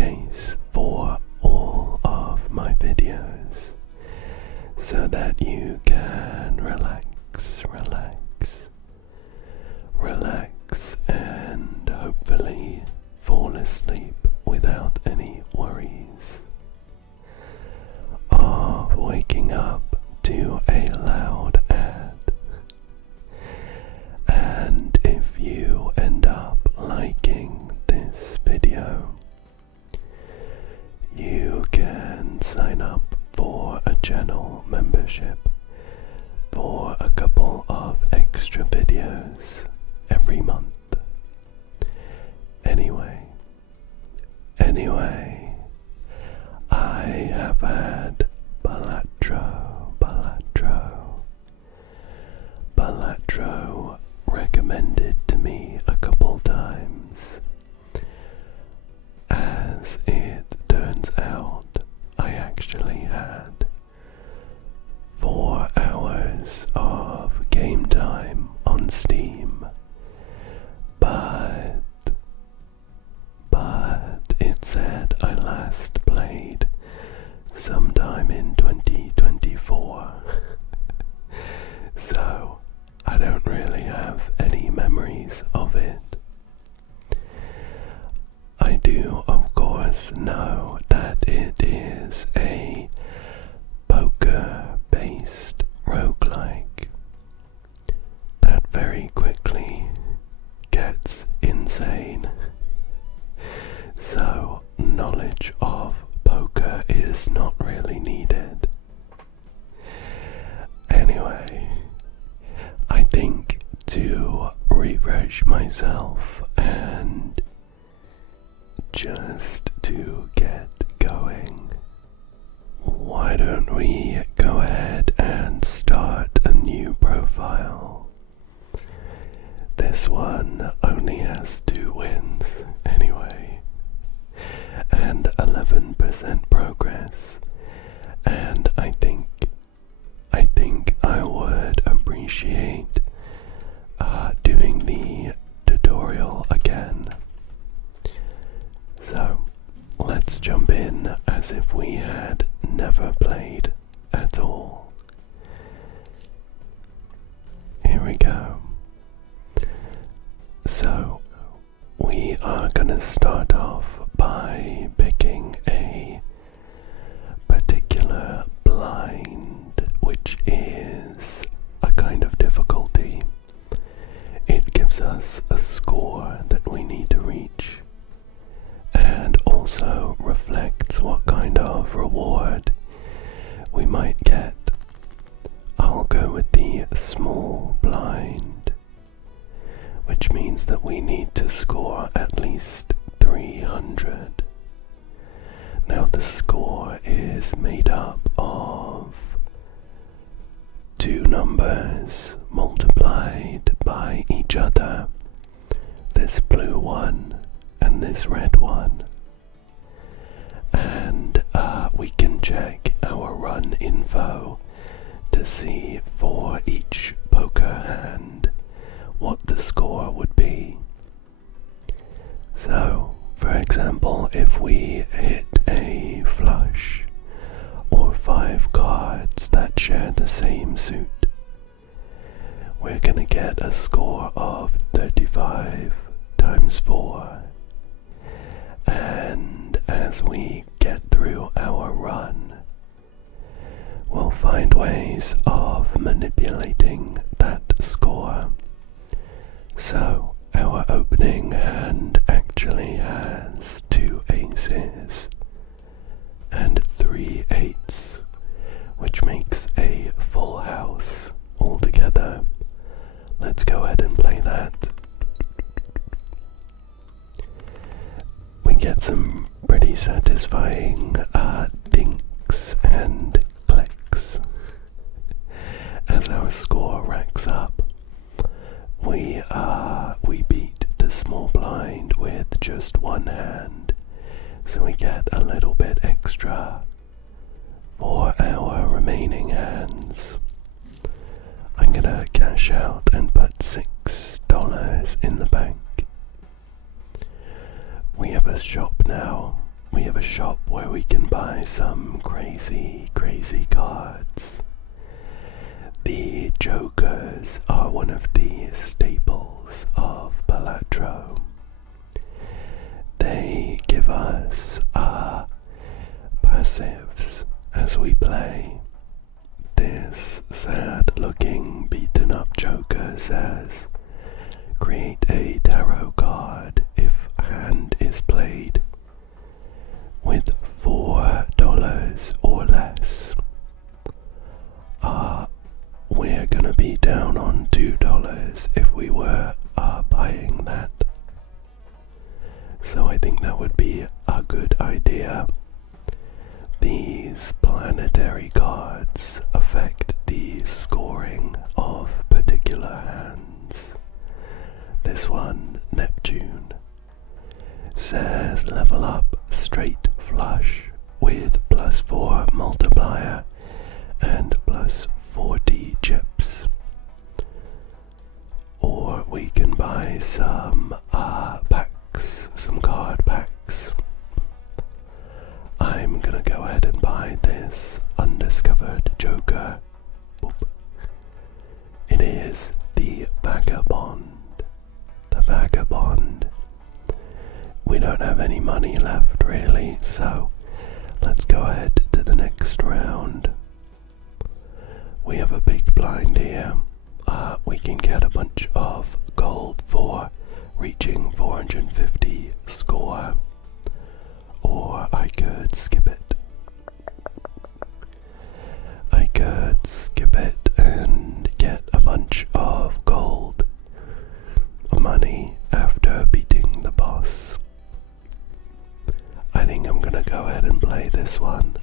case for all of my videos, so that you can relax, and hopefully fall asleep without any worries of waking up to a loud ad. And if you end up liking this video, you can sign up for a channel membership for a couple of extra videos every month. Anyway, I have had Balatro recommended to me a couple times. As it turns out, I actually had 4 hours of game time on Steam, but it said I last played sometime in 2024, so I don't really have any memories of it. I do, of course, know that it is a poker-based roguelike that very quickly gets insane. So, knowledge of poker is not really needed. Anyway, I think to refresh myself and just to get going, why don't we go ahead and start a new profile? This one only has 2 wins anyway, and 11% progress, and I think I would appreciate doing the tutorial again. So let's jump in as if we had never played at all. Here we go. So we are gonna start off by picking a particular blind, which is a kind of difficulty. It gives us a score that we need to reach, and also reflects what kind of reward we might get. I'll go with the small blind, which means that we need to score at least 300. Now the score is made up of 2 numbers multiplied by each other, this blue one and this red one, and we can check our run info to see for each poker hand what the score would be. So, for example, if we hit a flush or 5 cards that share the same suit, we're gonna get a score of 35 times 4. And as we get through our run, we'll find ways of manipulating that score. So, our opening hand actually has 2 aces and 3 eights, which makes a full house altogether. Let's go ahead and play that. We get some pretty satisfying dinks and clicks as our score racks up. We beat the small blind with just 1 hand, so we get a little bit extra for our remaining hands. I'm gonna cash out and put $6 in the bank. We have a shop now, we have a shop where we can buy some crazy, crazy cards. The Jokers are one of the staples of Balatro. They give us passives as we play. This sad-looking, beaten-up Joker says, create a tarot card if hand is played with $4 or less. We're gonna be down on $2 if we were buying that. So I think that would be a good idea. These planetary cards affect the scoring of particular hands. This one, Neptune, says level up straight flush with +4 multiplier and +40 chips. Or we can buy some packs, some card packs. I'm gonna go ahead and buy this undiscovered Joker. Boop. It is the Vagabond. The Vagabond. We don't have any money left really, so let's go ahead to the next round. We have a big blind here. We can get a bunch of gold for reaching 450 score. Or I could skip it. I could skip it and get a bunch of gold money after beating the boss. I think I'm gonna go ahead and play this one.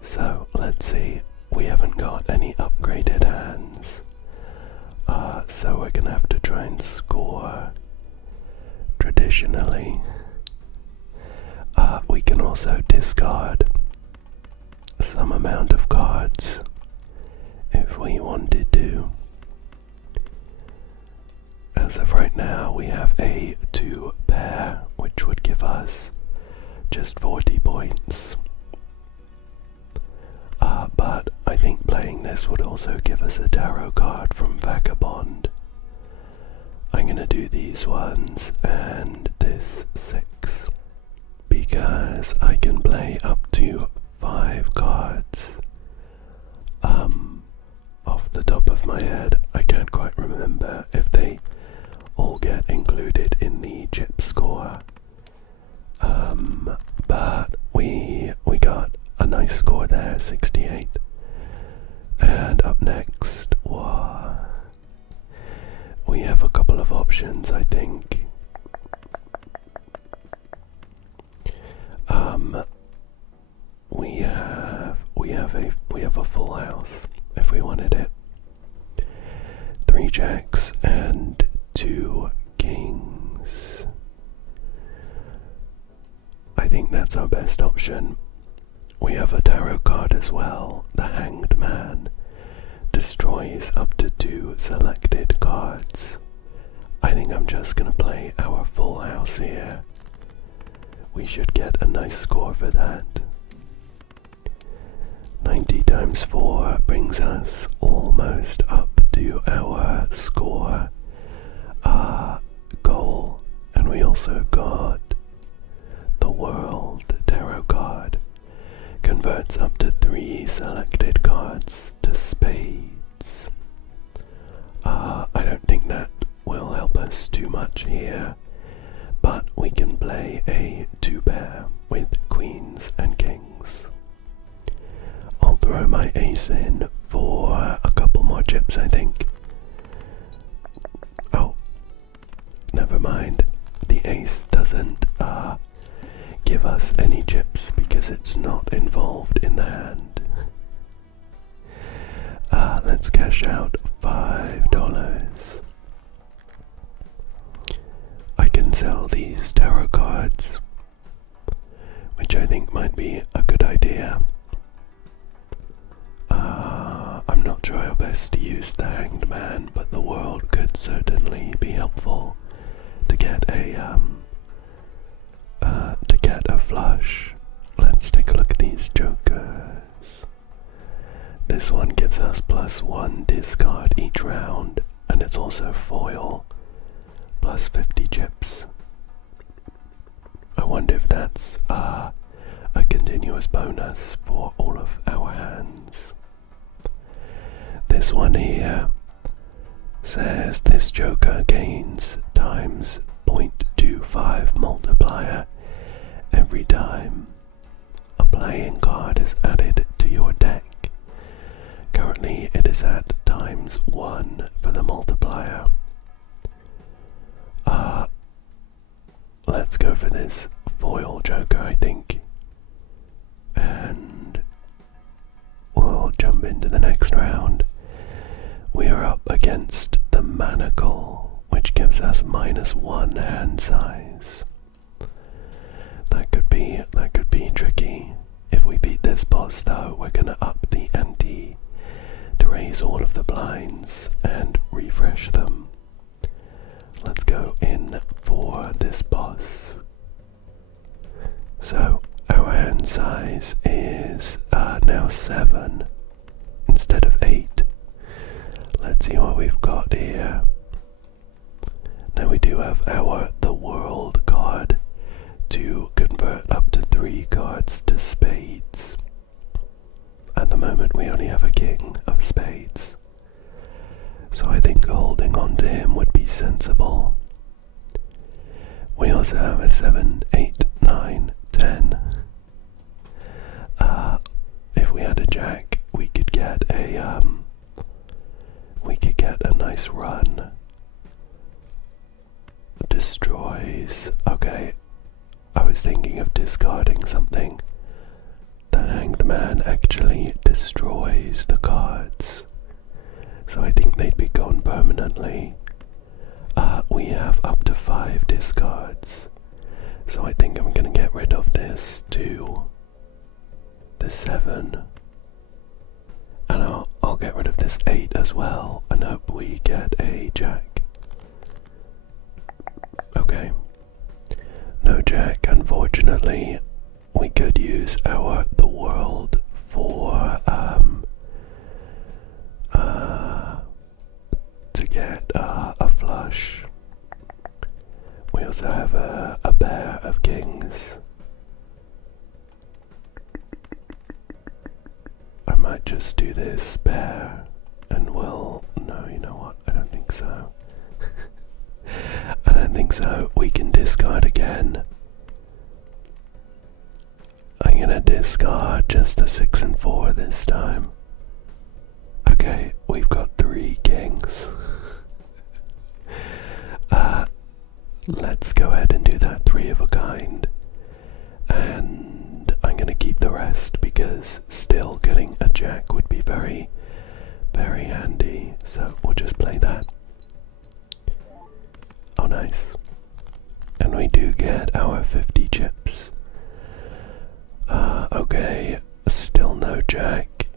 So let's see, we haven't got any upgraded hands. So we're gonna have to try and score traditionally. We can also discard some amount of cards if we wanted to. As of right now, we have a 2 pair, which would give us just 40 points. But I think playing this would also give us a tarot card from Vagabond. I'm gonna do these ones and this 6. Because I can play up to 5 cards. Off the top of my head, I can't quite remember if they all get included in the chip score. But we got a nice score there, 68. And up next, we have a couple of options, I think. We have a full house if we wanted it. 3 jacks and 2 kings. I think that's our best option. We have a tarot card as well. The Hanged Man destroys up to 2 selected cards. I think I'm just gonna play our full house here. We should get a nice score for that. 90 times 4 brings us almost up to our score goal, and we also got the World Tarot card. Converts up to 3 selected cards to spades. I don't think that will help us too much here, but we can play a 2 pair with queens and kings. I'll throw my ace in for a couple more chips, I think. Oh, never mind. The ace doesn't give us any chips because it's not involved in the hand. Let's cash out $5. I can sell these tarot cards, which I think might be a good idea. I'm not sure how best to use the Hanged Man, but the world could certainly be helpful to get a flush. Let's take a look at these jokers. This one gives us +1 discard each round, and it's also foil, plus 50 chips. I wonder if that's a continuous bonus for all of our hands. This one here says this joker gains times 0.25 multiplier every time a playing card is added to your deck. Currently it is at ×1 for the multiplier. Let's go for this foil joker, I think, and we'll jump into the next round. We are up against the manacle, which gives us -1 hand size. That could be tricky. If we beat this boss though, we're gonna up the ante to raise all of the blinds and refresh them. Let's go in for this boss. So our hand size is now 7 instead of 8. Let's see what we've got here. Now we do have the world card to convert up to 3 cards to spades. At the moment we only have a king of spades, so I think holding on to him would be sensible. We also have a 7, 8, 9, 10. If we had a jack, we could get a nice run. Destroys. Okay, I was thinking of discarding something. The Hanged Man actually destroys the cards, so I think they'd be gone permanently. We have up to 5 discards, so I think I'm gonna get rid of this to the 7, and I'll get rid of this 8 as well, and hope we get a jack. Okay, no jack, unfortunately. We could use the world for to get a flush. We also have a pair of kings. I might just do this pair and no, you know what, I don't think so. I don't think so. We can discard again. I'm gonna discard just the 6 and 4 this time. Okay, we've got 3 kings. Let's go ahead and do that 3 of a kind, and I'm gonna keep the rest because still getting a jack would be very, very handy, so we'll just play that. Oh nice. And we do get our 50 chips. Okay, still no jack.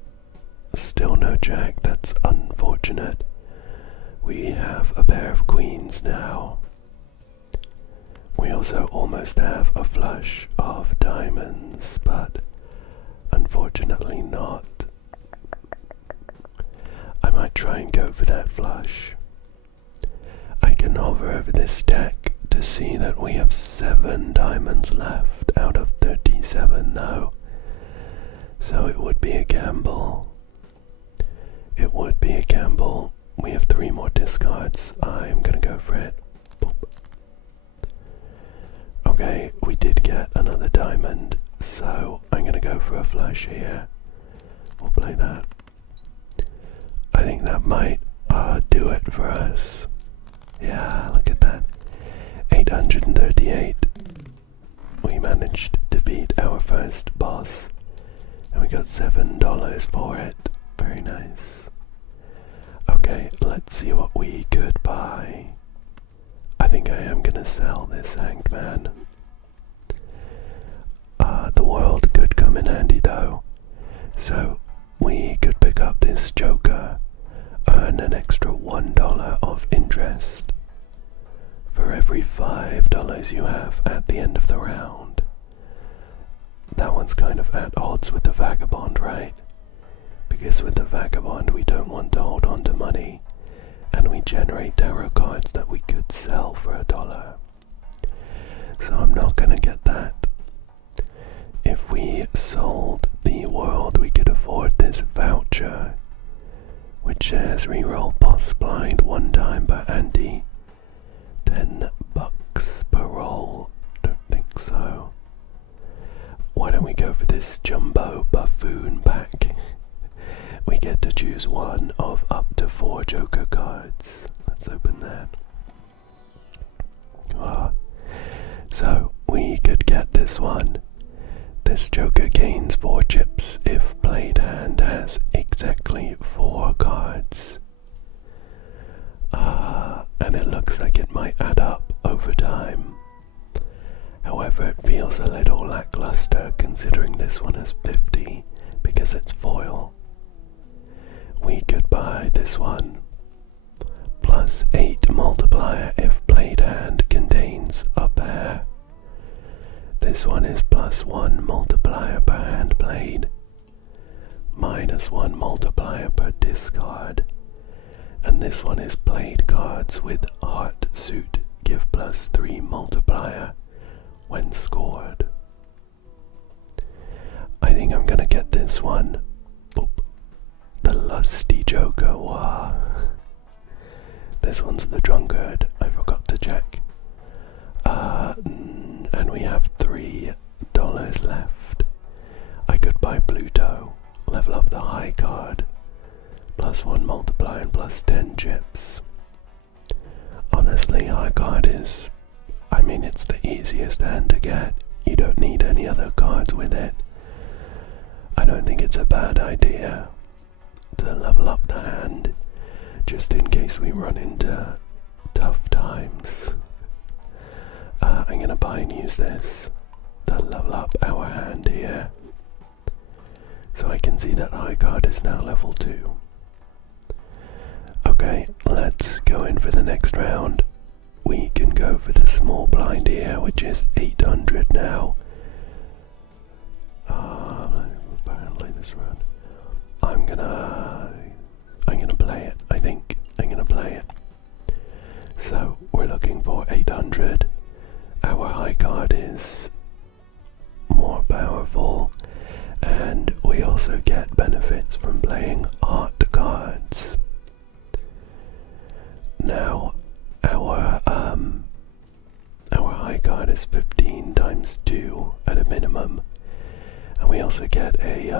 Still no jack, that's unfortunate. We have a pair of queens now. We also almost have a flush of diamonds, but unfortunately not. I might try and go for that flush. I can hover over this deck to see that we have 7 diamonds left out of 37 though. So it would be a gamble. It would be a gamble. We have 3 more discards. I'm gonna go for it. Boop. Okay, we did get another diamond, so I'm gonna go for a flush here. We'll play that. I think that might do it for us. Yeah, look at that. 838. We managed to beat our first boss, and we got $7 for it. Very nice. Okay, let's see what we could buy. I think I am gonna sell this Hanged Man. The world could come in handy though, so we could pick up this joker, earn an extra $1 of interest for every $5 you have at the end of the round. that one's kind of at odds with the Vagabond, right? Because with the Vagabond we don't want to hold on to money, and we generate tarot cards that we could sell for $1. So I'm not gonna get that. If we sold the world, we could afford this voucher, which says reroll boss blind one time per ante, $10 per roll. Don't think so. Why don't we go for this jumbo buffoon pack? We get to choose one of up to 4 Joker cards. Let's open that. So we could get this one. This Joker gains 4 chips if played and has exactly 4 cards. And it looks like it might add up over time. However, it feels a little lackluster considering this one has 50 because it's foil. We could buy this one. Plus 8 multiplier if played hand contains a pair. This one is plus 1 multiplier per hand played, minus 1 multiplier per discard. And this one is played cards with heart suit give plus 3 multiplier when scored. I think I'm gonna get this one. Boop. The Lusty Joker. Wow. This one's the drunkard. I forgot to check. And we have $3 left. I could buy Pluto, level up the high card, plus 1 multiplier and plus 10 chips. Honestly, high card is, I mean, it's the easiest hand to get. You don't need any other cards with it. I don't think it's a bad idea to level up the hand, just in case we run into tough times. I'm gonna buy and use this to level up our hand here. So I can see that high card is now level 2. Okay, let's go in for the next round. We can go for the small blind here, which is 800 now. Apparently this round. I'm gonna play it. I think I'm gonna play it. So we're looking for 800. Our high card is more powerful, and we also get benefits from playing heart cards. Now, our high card is 15 times 2 at a minimum, and we also get a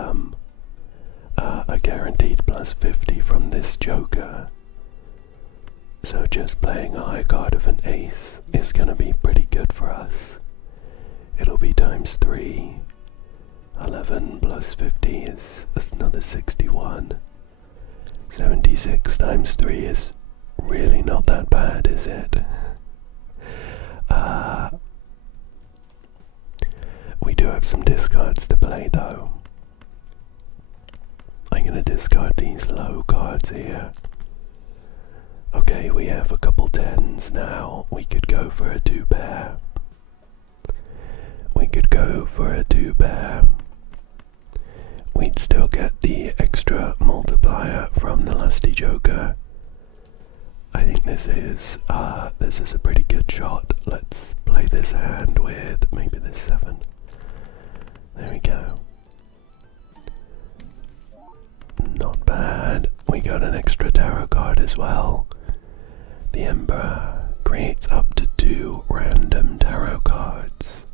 guaranteed plus 50 from this Joker. So just playing a high card of an ace is gonna be pretty good for us. It'll be times 3. 11 plus 50 is another 61. 76 times 3 is really not that bad, is it? We do have some discards to play though. I'm gonna discard these low cards here. Okay, we have a couple 10s now. We could go for a 2 pair. We could go for a 2 pair. We'd still get the extra multiplier from the Lusty Joker. I think this is a pretty good shot. Let's play this hand with maybe this 7. There we go. Not bad. We got an extra tarot card as well. The Emperor creates up to 2 random tarot cards.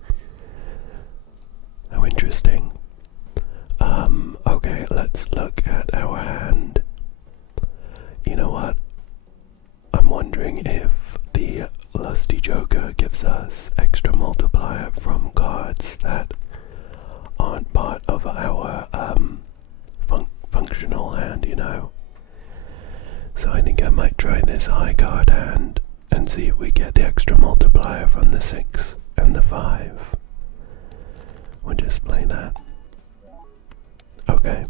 How interesting. Okay, let's look at our hand. You know what? I'm wondering if the Lusty Joker gives us extra multiplier from cards that aren't part of our functional hand, you know. So I think I might try this high card hand and see if we get the extra multiplier from the 6 and the 5. We'll just play that. Okay,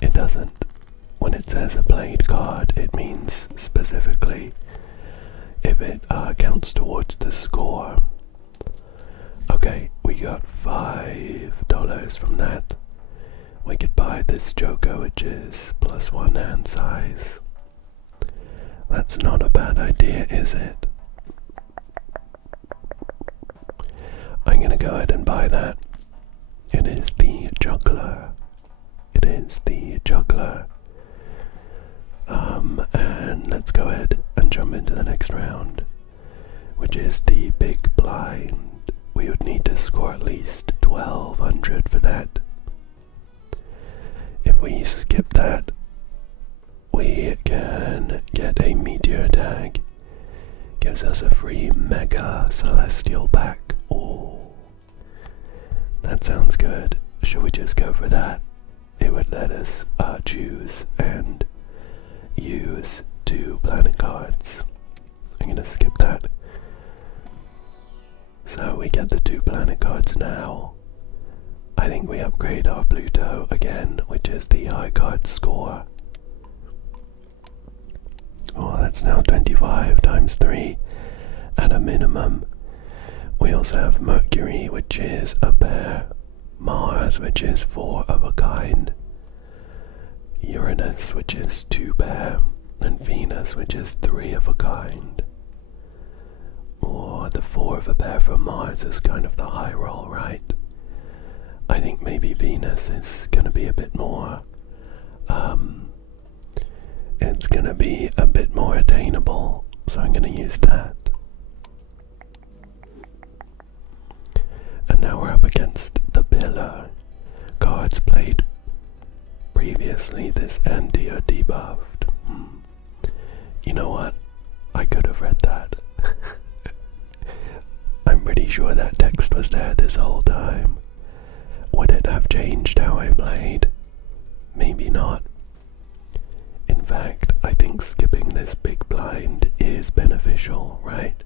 it doesn't. When it says a played card, it means specifically if it counts towards the score. Okay, we got $5 $2 from that. We could buy this Joker, which is +1 hand size. That's not a bad idea, is it? I'm gonna go ahead and buy that. It is the juggler. It is the juggler. And let's go ahead and jump into the next round, which is the big blind. We would need to score at least 1200 for that. If we skip that, we can get a meteor tag. Gives us a free mega celestial pack. Oh, that sounds good. Should we just go for that? It would let us choose and use 2 planet cards. I'm gonna skip that. So we get the 2 planet cards now. I think we upgrade our Pluto again, which is the high card score. Oh, that's now 25 times 3 at a minimum. We also have Mercury, which is a pair. Mars, which is 4 of a kind. Uranus, which is 2 pair. And Venus, which is 3 of a kind. Or the 4 of a pair for Mars is kind of the high roll, right? I think maybe Venus is gonna be a bit more, it's gonna be a bit more attainable, so I'm gonna use that. And now we're up against the pillar. Cards played previously this anti are debuffed. You know what? I could have read that. I'm pretty sure that text was there this whole time. Would it have changed how I played? Maybe not. In fact, I think skipping this big blind is beneficial, right?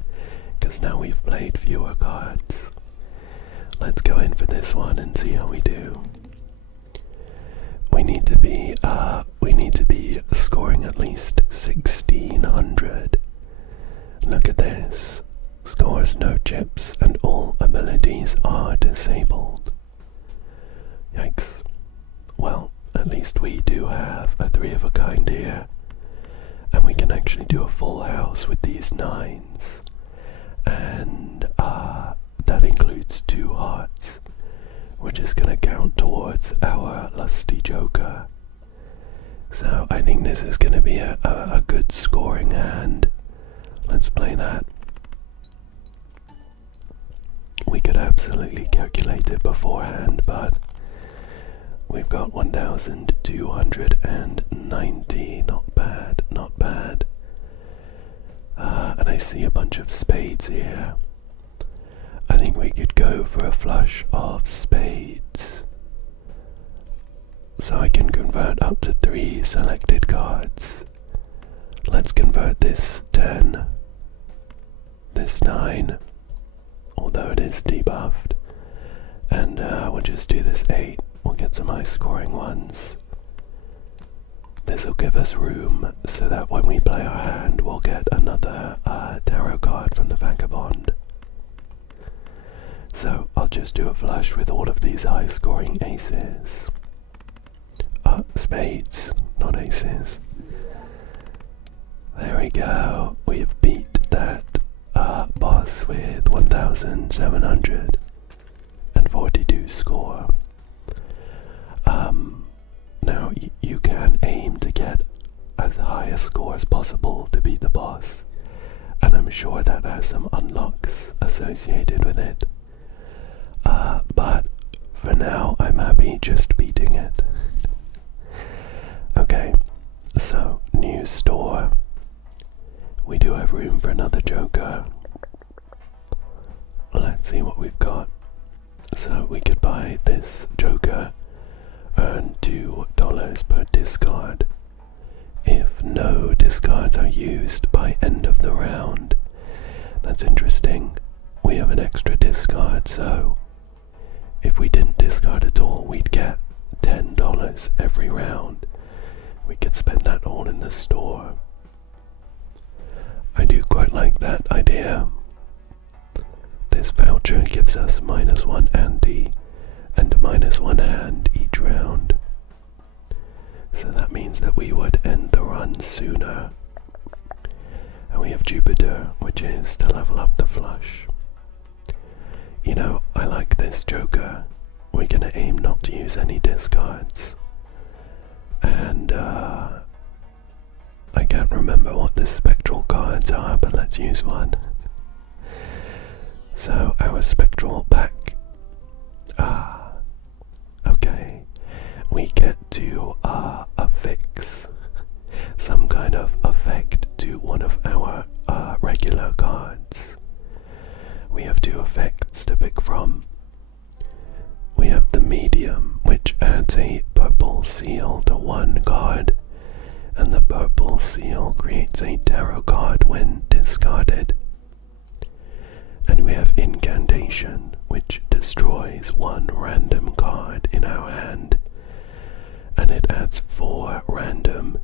Because now we've played fewer cards. Let's go in for this one and see how we do. We need to be scoring at least 1600. Look at this. Scores no chips and all abilities are disabled. Yikes. Well, at least we do have a 3 of a kind here. And we can actually do a full house with these 9s. And that includes 2 hearts, which is going to count towards our lusty Joker. So I think this is going to be a good scoring hand. Let's play that. We could absolutely calculate it beforehand, but we've got 1290. Not bad, not bad. And I see a bunch of spades here. I think we could go for a flush of spades. So I can convert up to 3 selected cards. Let's convert this 10, this 9, although it is debuffed, and we'll just do this 8. We'll get some high scoring ones. This will give us room so that when we play our hand we'll get another tarot card from the Vagabond. So I'll just do a flush with all of these high scoring aces. Spades, not aces. There we go. We've beat that boss with 1742 score. Now you can aim to get as high a score as possible to beat the boss, and I'm sure that has some unlocks associated with it. But for now, I'm happy just beating it. Okay, so new store. We do have room for another Joker. Let's see what we've got. So we could buy this Joker, earn $2 per discard. If no discards are used by end of the round. That's interesting. We have an extra discard, so if we didn't discard at all, we'd get $10 every round. We could spend that all in the store. I do quite like that idea. This voucher gives us -1 anti and -1 sooner. And we have Jupiter, which is to level up the flush. You know, I like this Joker. We're gonna aim not to use any discards. And I can't remember what the spectral cards are, but let's use one. So our spectral pack. Okay. We get to affix some kind of effect to one of our regular cards. We have two effects to pick from. We have the medium, which adds a purple seal to one card, and the purple seal creates a tarot card when discarded. And we have incantation, which destroys one random card in our hand, and it adds 4 random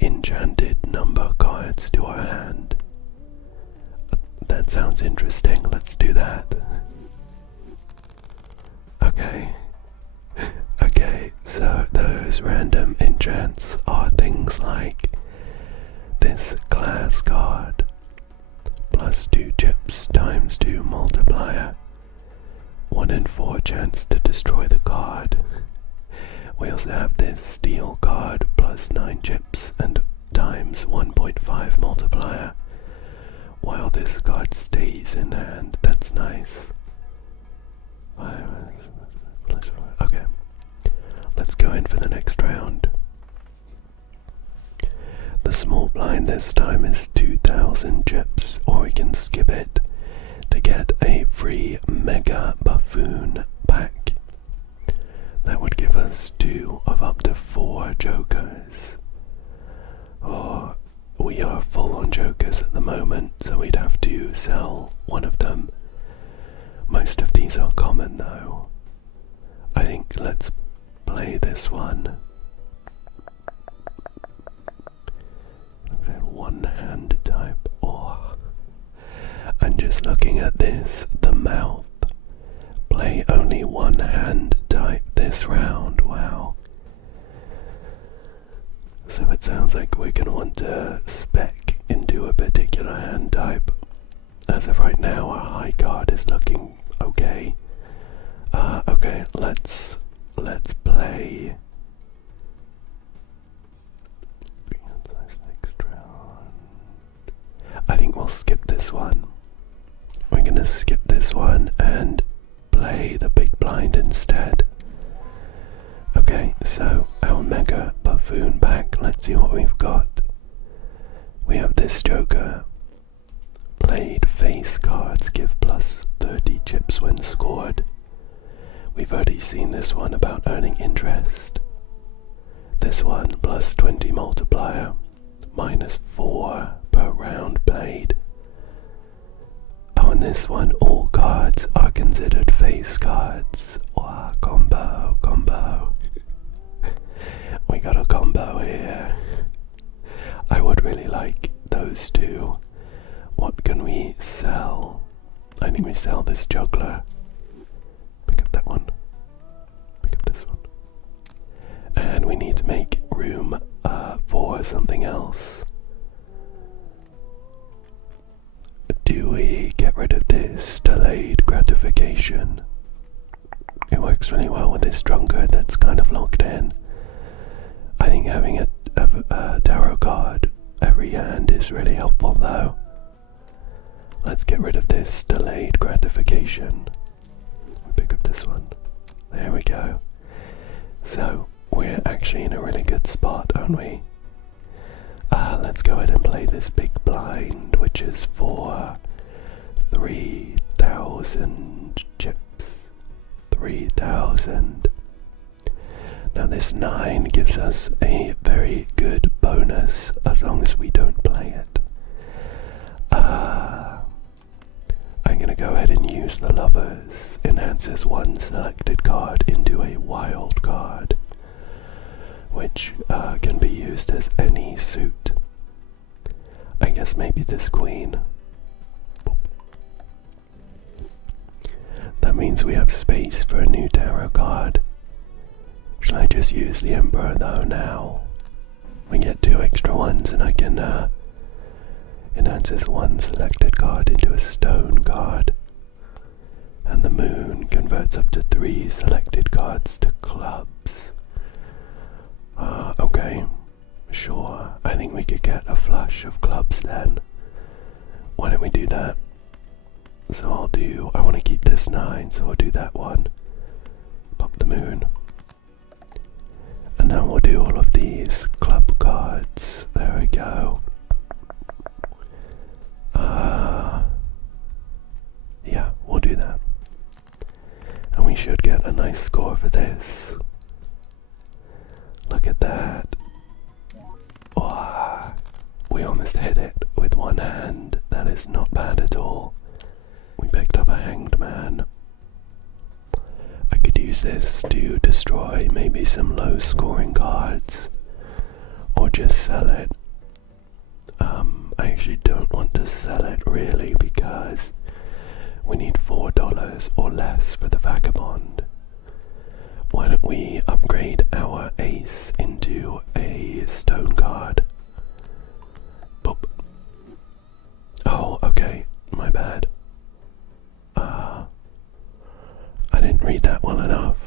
enchanted number cards to our hand. That sounds interesting, let's do that. Okay, so those random enchants are things like this glass card, plus 2 chips times 2 multiplier, 1 in 4 chance to destroy the card. We also have this steel card, plus 9 chips and times 1.5 multiplier, while this card stays in hand. That's nice. Okay, let's go in for the next round. The small blind this time is 2,000 chips, or we can skip it to get a free Mega Buffoon pack. That would give us 2 of up to 4 jokers. Or we are full on jokers at the moment, so we'd have to sell one of them. Most of these are common though. I think let's play this one. One hand type. Oh. And just looking at this, the mouth. Play only one hand type this round. Wow. So it sounds like we're going to want to spec into a particular hand type. As of right now, our high card is looking okay. Okay, let's play. I think we'll skip this one. We're gonna skip this one and play the big blind instead. Okay, so our Mega Buffoon pack, let's see what we've got. We have this Joker. Played face cards give plus 30 chips when scored. We've already seen this one about earning interest. This one plus 20 multiplier, minus 4 per round played. Oh, and this one, all cards are considered face cards. Wow, combo. We got a combo here. I would really like those two. What can we sell? I think we sell this juggler. Pick up that one. Pick up this one. And we need to make room for something else. Do we get rid of this delayed gratification? It works really well with this drunkard that's kind of locked in. I think having a tarot card every hand is really helpful though. Let's get rid of this delayed gratification. We pick up this one. There we go. So, we're actually in a really good spot, aren't we? Let's go ahead and play this big blind, which is for 3,000 chips. 3,000. Now this 9 gives us a very good bonus as long as we don't play it. I'm gonna go ahead and use the Lovers. Enhances one selected card into a wild card, which can be used as any suit. I guess maybe this Queen. That means we have space for a new tarot card. Shall I just use the Emperor though now? we get 2 extra ones, and I can enhance this 1 selected card into a stone card. And the moon converts up to 3 selected cards to clubs. Okay, sure. I think we could get a flush of clubs then. Why don't we do that? So I want to keep this 9, so I'll do that one. Pop the moon. And now we'll do all of these club cards. There we go. Yeah, we'll do that. And we should get a nice score for this. Look at that. Oh, we almost hit it with one hand. That is not bad at all. We picked up a hanged man. I could use this to destroy maybe some low scoring cards. Or just sell it. I actually don't want to sell it really because we need $4 or less for the vagabond. Why don't we upgrade our ace into a stone card? Boop. Oh, okay, my bad. I didn't read that well enough.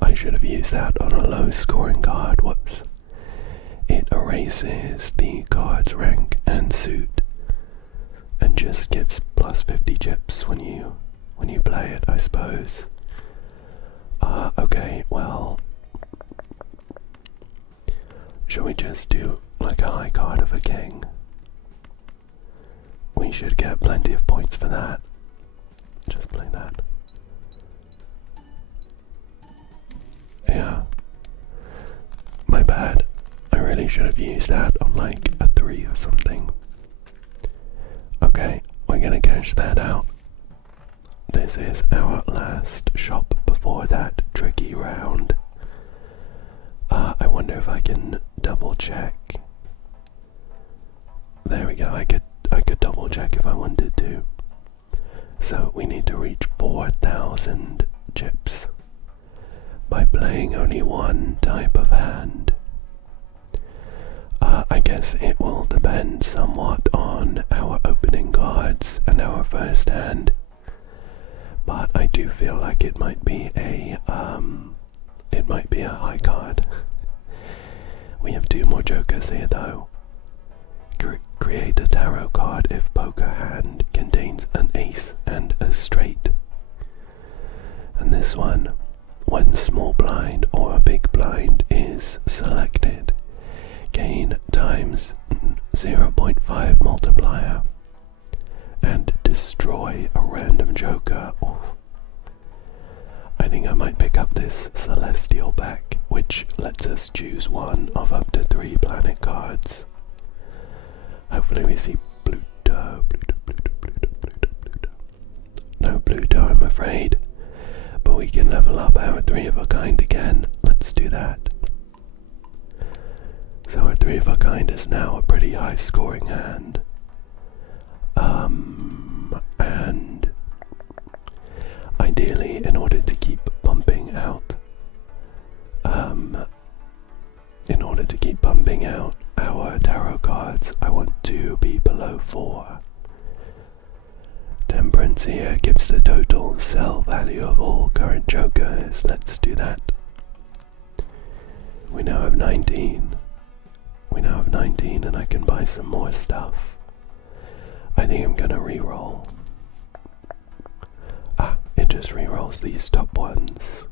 I should have used that on a low scoring card. Whoops. It erases the card's rank and suit and just gives plus 50 chips when you play it, I suppose. Okay, well, shall we just do like a high card of a king? We should get plenty of points for that. Just play that. Yeah. My bad. I really should have used that on like a 3 or something. Okay, we're gonna cash that out. This is our last shop before that tricky round. I wonder if I can double check. There we go, I could double check if I wanted to. So we need to reach 4,000 chips by playing only one type of hand. I guess it will depend somewhat on our opening cards and our first hand, but I do feel like it might be a high card. We have 2 more jokers here though. Create a tarot card if poker hand contains an ace and a straight. And this one, when small blind or a big blind is selected, gain times 0.5 multiplier and destroy a random joker. Oof. I think I might pick up this celestial pack, which lets us choose one of up to 3 planet cards. Hopefully we see Pluto. No Pluto, I'm afraid. But we can level up our 3 of a kind again. Let's do that. So our 3 of a kind is now a pretty high scoring hand. And ideally, in order to keep pumping out our tarot cards, I want to be below 4. Temperance here gives the total sell value of all current jokers. Let's do that. We now have 19. And I can buy some more stuff. I think I'm gonna re-roll. It just re-rolls these top ones.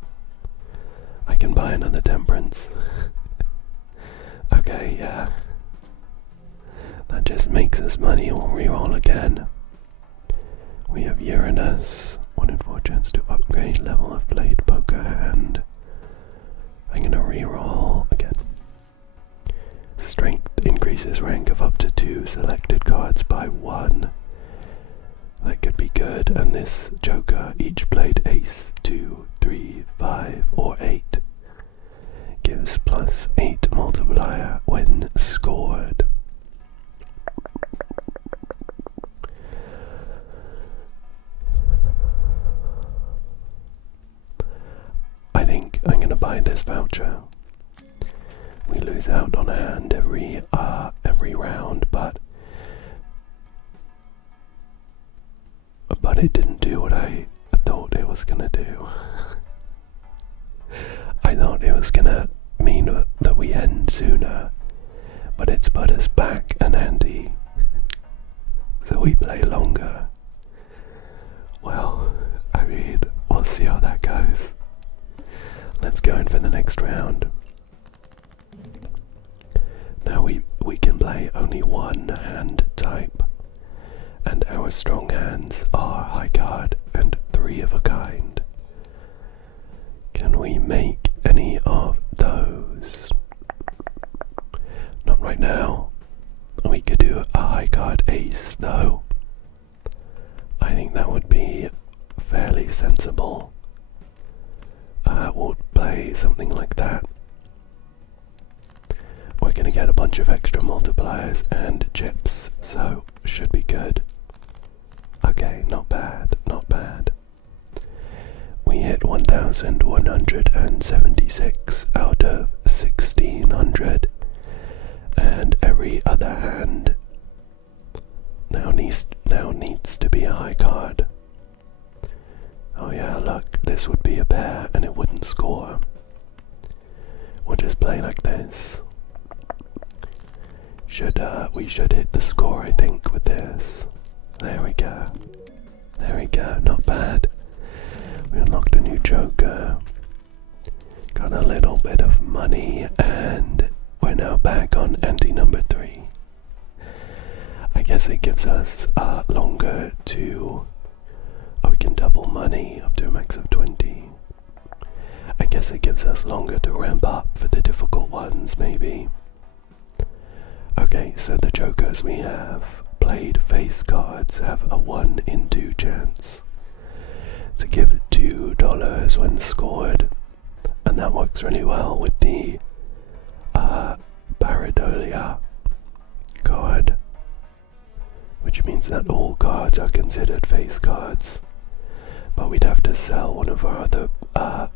I can buy another temperance. Okay, yeah. That just makes us money. We'll re-roll again. We have Uranus. 1 in 4 chance to upgrade level of played poker hand. I'm gonna re-roll again. Strength increases rank of up to 2 selected cards by 1. That could be good. And this joker, each played ace, 2, 3, 5, or 8, gives plus 8 multiplier when scored. I think I'm gonna buy this voucher. we lose out on a hand every round, but it didn't do what I thought it was gonna do. I thought it was gonna mean that we end sooner, but it's put us back an ante, so we play longer. Well, I mean, we'll see how that goes. Let's go in for the next round. Now we can play only one hand type, and our strong hands are high card and 3 of a kind. Can we make any of those? Not right now. We could do a high card ace though. I think that would be fairly sensible. We'll play something like that. We're gonna get a bunch of extra multipliers and chips, so should be good. Okay, not bad, not bad. We hit 1,176 out of 1,600, and every other hand now needs to be a high card. Oh yeah, look, this would be a pair and it wouldn't score. We'll just play like this. We should hit the score, I think, with this. There we go. There we go, not bad. We unlocked a new joker. Got a little bit of money, and we're now back on ante number 3. I guess it gives us longer to... we can double money up to a max of 20. I guess it gives us longer to ramp up for the difficult ones, maybe. Okay, so the jokers we have played face cards have a 1 in 2 chance to give $2 when scored, and that works really well with the Pareidolia card, which means that all cards are considered face cards, but we'd have to sell one of our other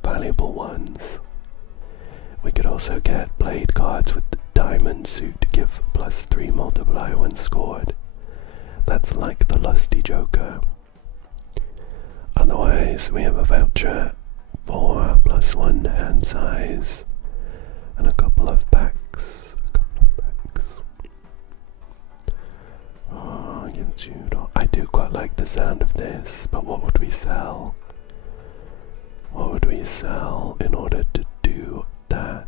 valuable ones. We could also get blade cards with the diamond suit to give +3 multiplier when scored. That's like the lusty joker. Otherwise, we have a voucher for +1 hand size and a couple of packs. Oh, I do quite like the sound of this, but what would we sell? What would we sell in order to do that?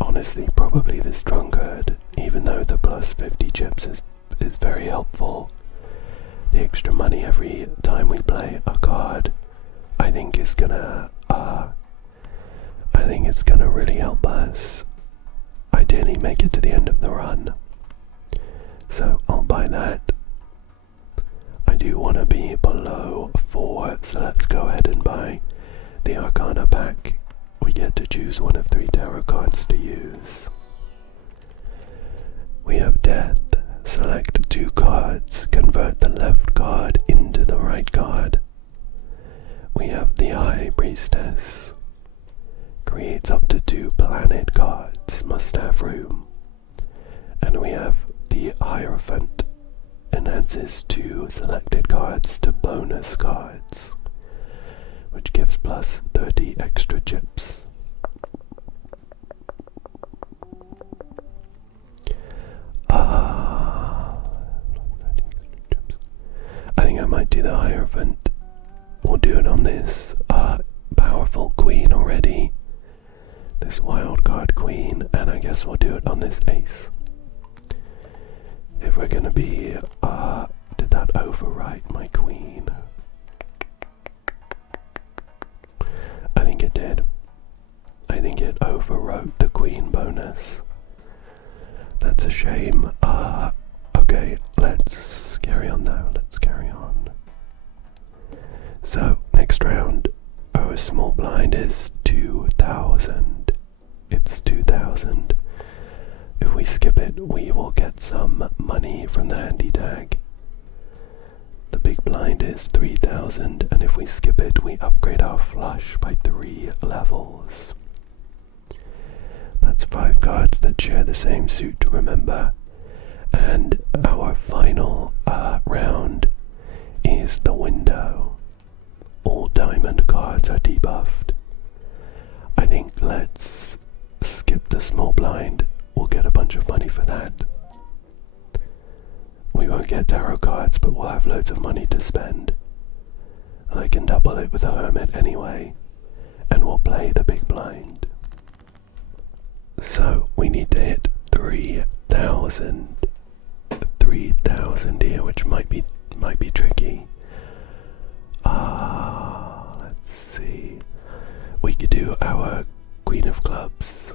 Honestly, probably this drunkard, even though the +50 chips is very helpful. The extra money every time we play a card, I think it's gonna really help us ideally make it to the end of the run. So I'll buy that. I do want to be below 4, so let's go ahead and buy the Arcana pack. We get to choose one of 3 tarot cards to use. We have Death. Select 2 cards. Convert the left card into the right card. We have the High Priestess. Creates up to 2 planet cards. Must have room. And we have the Hierophant. Enhances 2 selected cards to bonus cards, which gives +30 extra chips. I think I might do the Hierophant. We'll do it on this powerful queen already. This wild card queen, and I guess we'll do it on this ace. If we're gonna be, did that overwrite my queen? I think it did. I think it overwrote the queen bonus. That's a shame. Okay, let's carry on now. Let's carry on. So, next round, our small blind is 2,000. It's 2,000. If we skip it, we will get some money from the handy tag. The big blind is 3,000, and if we skip it, we upgrade our flush by 3 levels. That's 5 cards that share the same suit, remember. And our final round is the window. All diamond cards are debuffed. I think let's skip the small blind. We'll get a bunch of money for that. We won't get tarot cards, but we'll have loads of money to spend. And I can double it with a hermit anyway. And we'll play the big blind. So we need to hit 3,000. 3,000 here, which might be tricky. Let's see. We could do our Queen of Clubs.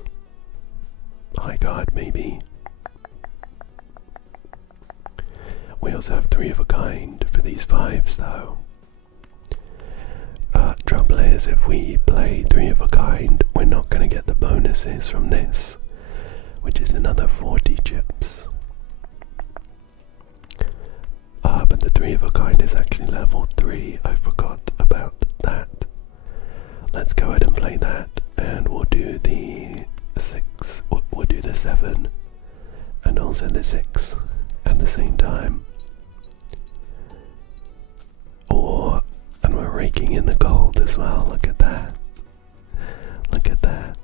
High card, maybe. We also have 3 of a kind for these 5s, though. Trouble is, if we play 3 of a kind, we're not going to get the bonuses from this, which is another 40 chips. But the 3 of a kind is actually level 3. I forgot about that. Let's go ahead and play that, and we'll do the 6. We'll do the 7, and also the 6 at the same time. And we're raking in the gold as well. Look at that. Look at that.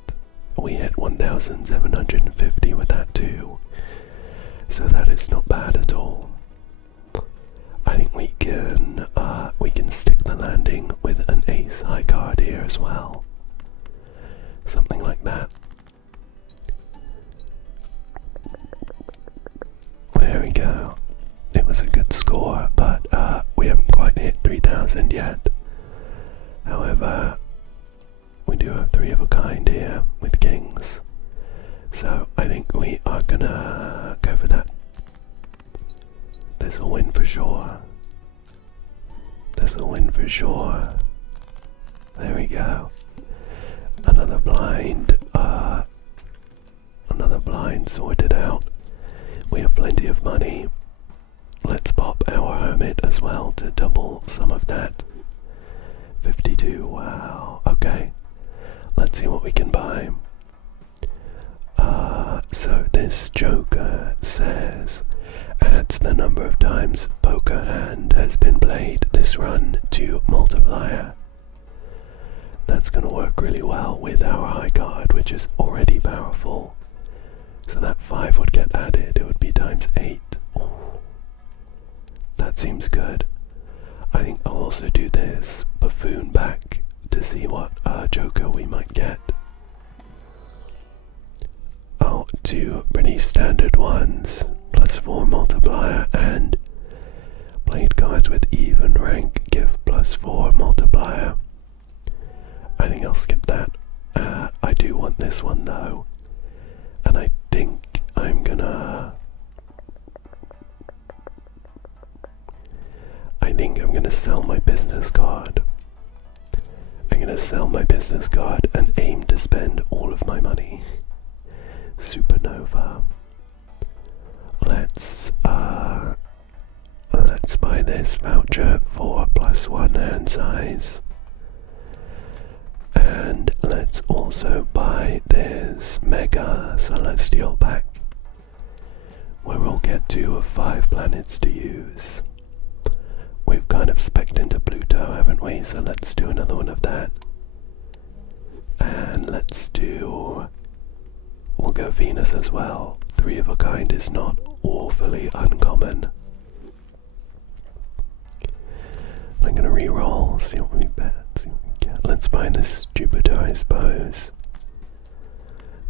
We hit 1,750 with that too. So that is not bad at all. I think we can stick the landing with an ace high card here as well. Something like that. There we go. It was a good score, but we haven't quite hit 3,000 yet. However, we do have 3 of a kind here with kings. So I think we are gonna go for that. This will win for sure. This will win for sure. There we go. Another blind. Another blind sorted out. We have plenty of money. Let's pop our hermit as well to double some of that. 52, wow, okay. Let's see what we can buy. So this joker says, adds the number of times poker hand has been played this run to multiplier. That's going to work really well with our high card, which is already powerful. So that 5 would get added, it would be times 8. Ooh. That seems good. I think I'll also do this buffoon back to see what joker we might get. Oh, 2 pretty standard ones, +4 multiplier, and played cards with even rank give +4 multiplier. I think I'll skip that. I do want this one though, and I think I'm gonna sell my business card. I'm gonna sell my business card and aim to spend all of my money. Supernova. Let's buy this voucher for +1 hand size. And let's also buy this Mega Celestial pack, where we'll get 2 of 5 planets to use. We've kind of spec'd into Pluto, haven't we? So let's do another one of that. And we'll go Venus as well. 3 of a kind is not awfully uncommon. I'm gonna re-roll, see what we bet, see what we get. Let's buy this Jupiter, I suppose.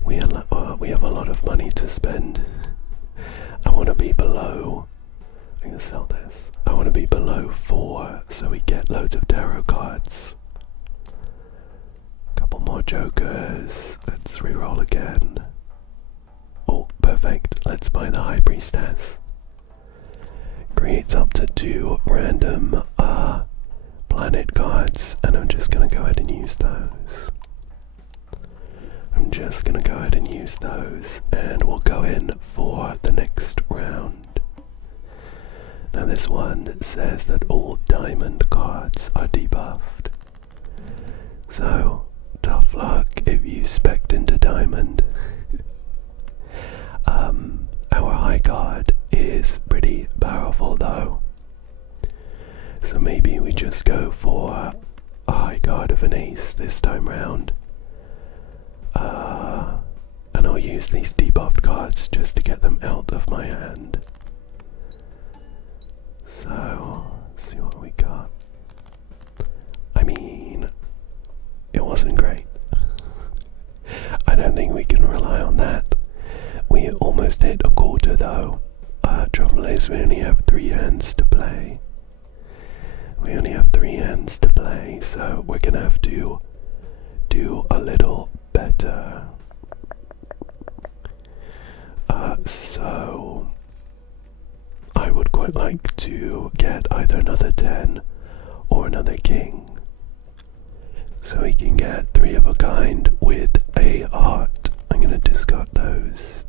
We have a lot of money to spend. I want to be below. I'm gonna sell this. I want to be below 4, so we get loads of tarot cards. Couple more jokers. Let's re-roll again. Oh, perfect. Let's buy the High Priestess. Creates up to 2 random planet cards, and I'm just gonna go ahead and use those. And we'll go in for the next round. Now this one says that all diamond cards are debuffed. So, tough luck if you spec'd into diamond. high card is pretty powerful though. So maybe we just go for a high card of an ace this time round. And I'll use these debuffed cards just to get them out of my hand. So, let's see what we got. I mean, it wasn't great. I don't think we can rely on that. We almost hit a quarter though. Trouble is we only have 3 hands to play. So we're gonna have to do a little better. So I would quite like to get either another 10 or another king. So we can get 3 of a kind with a heart. I'm gonna discard those.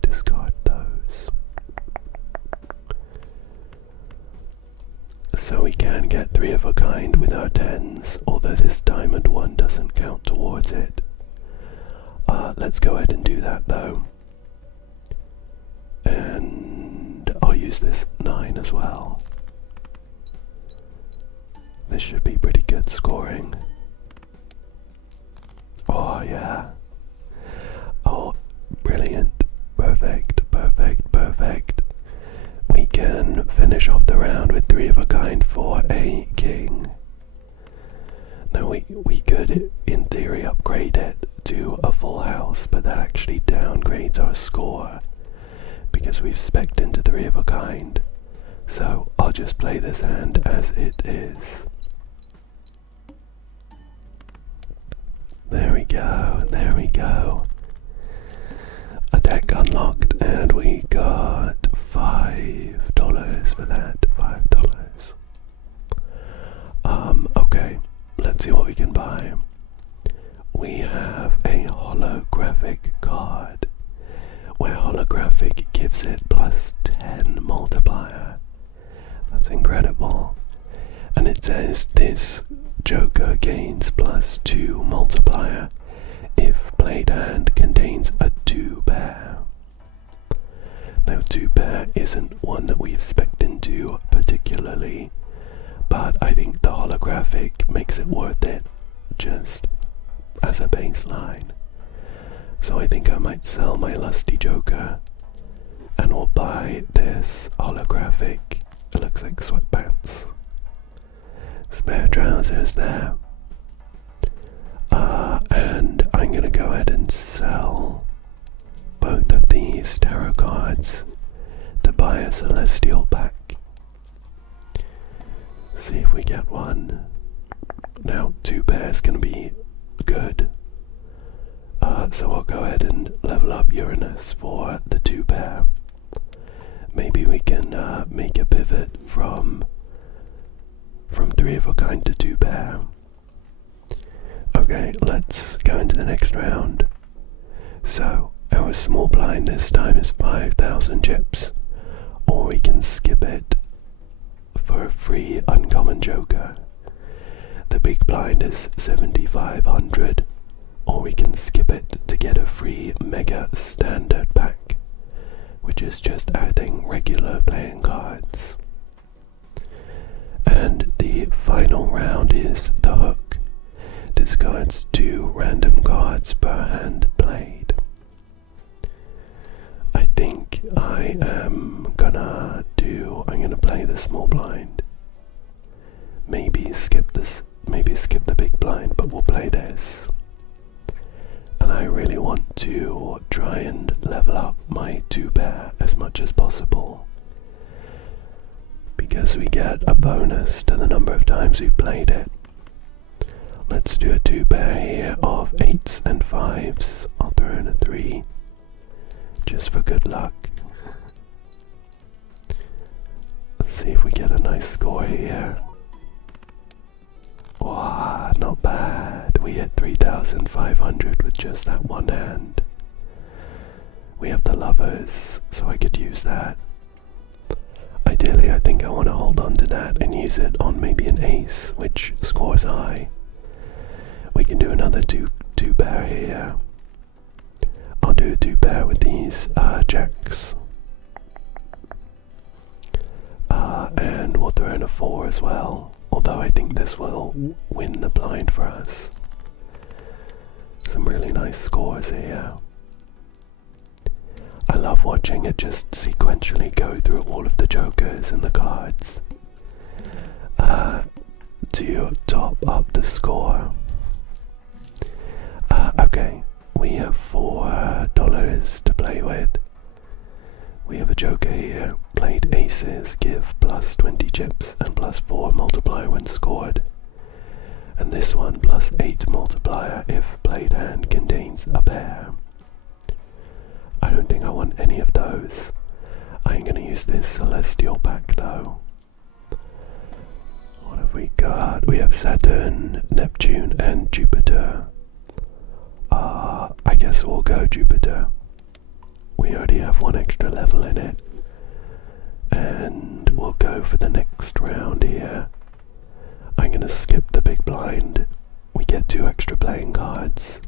So we can get 3 of a kind with our 10s, although this diamond one doesn't count towards it. Let's go ahead and do that though. And I'll use this 9 as well. This should be pretty good scoring. Oh yeah. Oh, brilliant. Perfect. We can finish off the round with 3 of a kind for a king. Now we could, in theory, upgrade it to a full house, but that actually downgrades our score because we've spec'd into 3 of a kind. So I'll just play this hand as it is. There we go. A deck unlocked, and we got $5 for that. $5. Okay, let's see what we can buy. We have a holographic card, where holographic gives it +10 multiplier. That's incredible. And it says this Joker gains +2 multiplier if played hand contains a 2 pair. Now 2 pair isn't one that we've spec'd into particularly, but I think the holographic makes it worth it just as a baseline. So I think I might sell my lusty Joker and we'll buy this holographic. It looks like sweatpants. Spare trousers there. And I'm gonna go ahead and sell both of these tarot cards to buy a celestial pack. See if we get one. Now 2 pairs gonna be good. So I'll go ahead and level up Uranus for the 2 pair. Maybe we can make a pivot from 3 of a kind to 2 pair. Okay, let's go into the next round. So, our small blind this time is 5,000 chips, or we can skip it for a free uncommon Joker. The big blind is 7,500, or we can skip it to get a free mega standard pack, which is just adding regular playing cards. And the final round is the hook. Discards 2 random cards per hand played. I think I'm gonna play the small blind. Maybe skip the big blind, but we'll play this. And I really want to try and level up my 2 pair as much as possible, because we get a bonus to the number of times we've played it. Let's do a 2 pair here of 8s and 5s. I'll throw in a 3 just for good luck. Let's see if we get a nice score here. Wow, not bad. We hit 3,500 with just that one hand. We have the lovers, so I could use that. Ideally, I think I want to hold on to that and use it on maybe an ace, which scores high. We can do another two pair here. I'll do a 2 pair with these jacks. And we'll throw in a 4 as well, although I think this will win the blind for us. Some really nice scores here. I love watching it just sequentially go through all of the jokers and the cards to top up the score. Okay, we have $4 to play with. We have a joker here. Played aces, give plus 20 chips and plus 4 multiplier when scored. And this one plus 8 multiplier if played hand contains a pair. I don't think I want any of those. I'm gonna use this celestial pack though. What have we got? We have Saturn, Neptune and Jupiter. I guess we'll go Jupiter. We already have one extra level in it. And we'll go for the next round here. I'm gonna skip the big blind. We get 2 extra playing cards.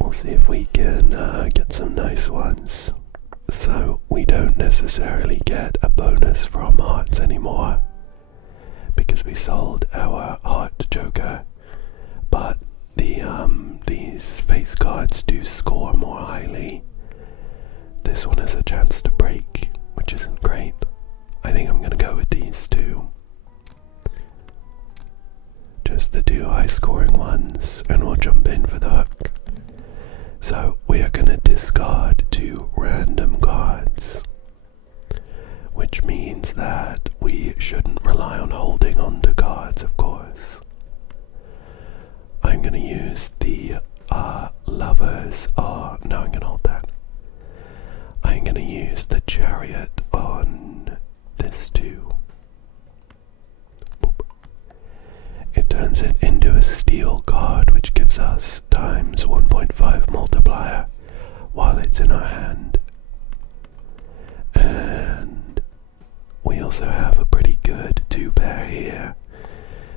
We'll see if we can get some nice ones. So we don't necessarily get a bonus from hearts anymore because we sold our heart joker, but these face cards do score more highly. This one has a chance to break, which isn't great. I think I'm gonna go with these 2. Just the 2 high scoring ones, and we'll jump in for the hook. So we are gonna discard 2 random cards, which means that we shouldn't rely on holding on to cards, of course. I'm gonna use the lovers. No, I'm gonna hold that. I'm gonna use the chariot on this 2. Boop. It turns it into a steel card, which gives us times 1.5 multiplier while it's in our hand. And we also have a pretty good 2 pair here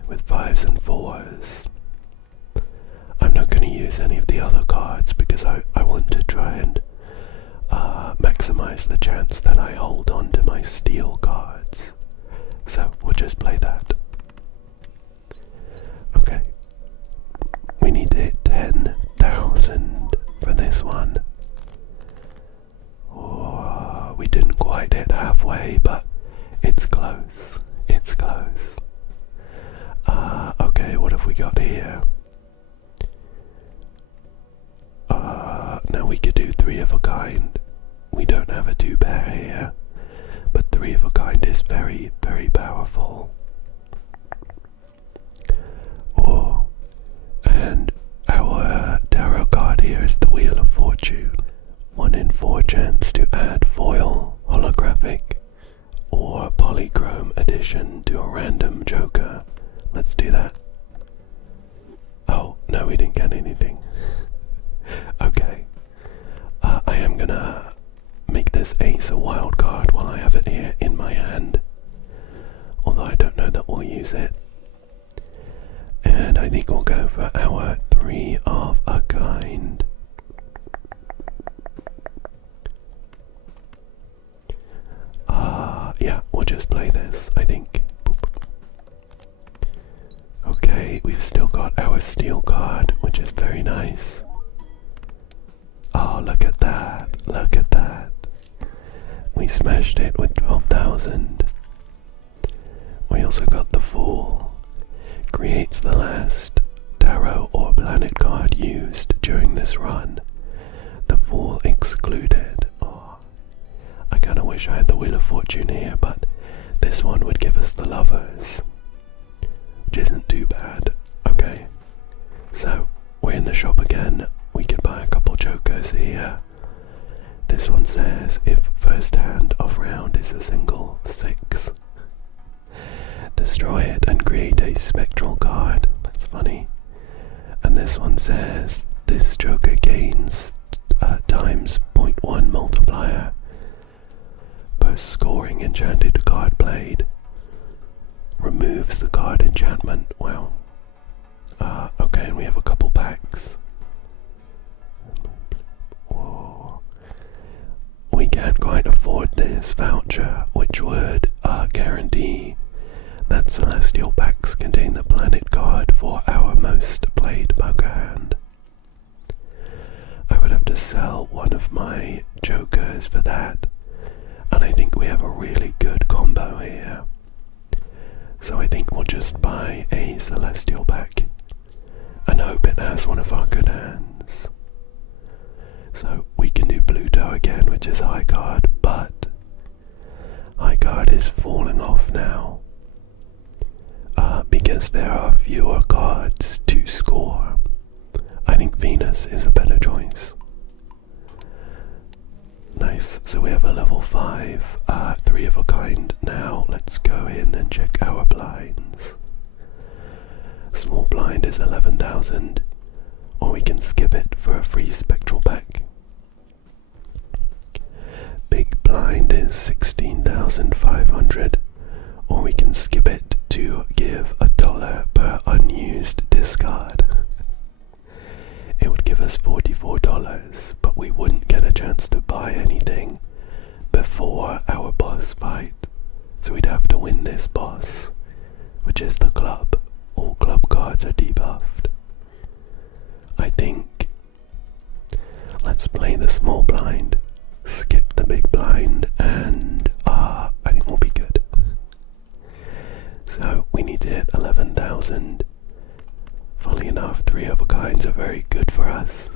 with 5s and 4s. I'm not going to use any of the other cards because I want to try and maximize the chance that I hold on to my steel cards. So we'll just play that. Okay. We need to hit 10,000 for this one. Oh, we didn't quite hit halfway, but it's close. It's close. Okay, what have we got here? Now we could do 3 of a kind. We don't have a 2 pair here, but 3 of a kind is very, very powerful. Oh, and our tarot card here is the Wheel of Fortune. 1 in 4 chance to add foil, holographic, or polychrome addition to a random joker. Let's do that. Oh, no, we didn't get anything. Okay. I am gonna make this ace a wild card while I have it here in my hand. Although I don't know that we'll use it. And I think we'll go for our 3 of a kind. Yeah, we'll just play this, I think. Boop. Okay, we've still got our steel card, which is very nice. Oh, look at that, look at that. We smashed it with 12,000. We also got the Fool. Creates the last tarot or planet card used during this run. The Fool excluded. Oh, I kinda wish I had the Wheel of Fortune here, but this one would give us the Lovers, which isn't too bad. Okay, so we're in the shop again. We could buy a couple jokers here. This one says if first hand of round is a single 6, destroy it and create a spectral card. That's funny. And this one says this joker gains times 0.1 multiplier per scoring enchanted card played. Removes the card enchantment. Wow. Okay, and we have a couple packs. Whoa. We can't quite afford afford this voucher, which would guarantee that Celestial packs contain the planet card for our most played poker hand. I would have to sell one of my jokers for that, and I think we have a really good combo here. So I think we'll just buy a Celestial pack and hope it has one of our good hands. So we can do Pluto again, which is high card, but high card is falling off now. Because there are fewer cards to score. I think Venus is a better choice. Nice, so we have a level 5, 3 of a kind now. Let's go in and check our blinds. Small blind is 11,000, or we can skip it for a free spectral pack. Big blind is 16,500, or we can skip it to give $1 per unused discard. It would give us $44, but we wouldn't get a chance to buy anything before our boss fight. So we'd have to win this boss, which is the club. All club cards are debuffed. I think let's play the small blind, skip the big blind, and I think we'll be good. So we need to hit 11,000. Funnily enough, 3 of a kinds are very good for us.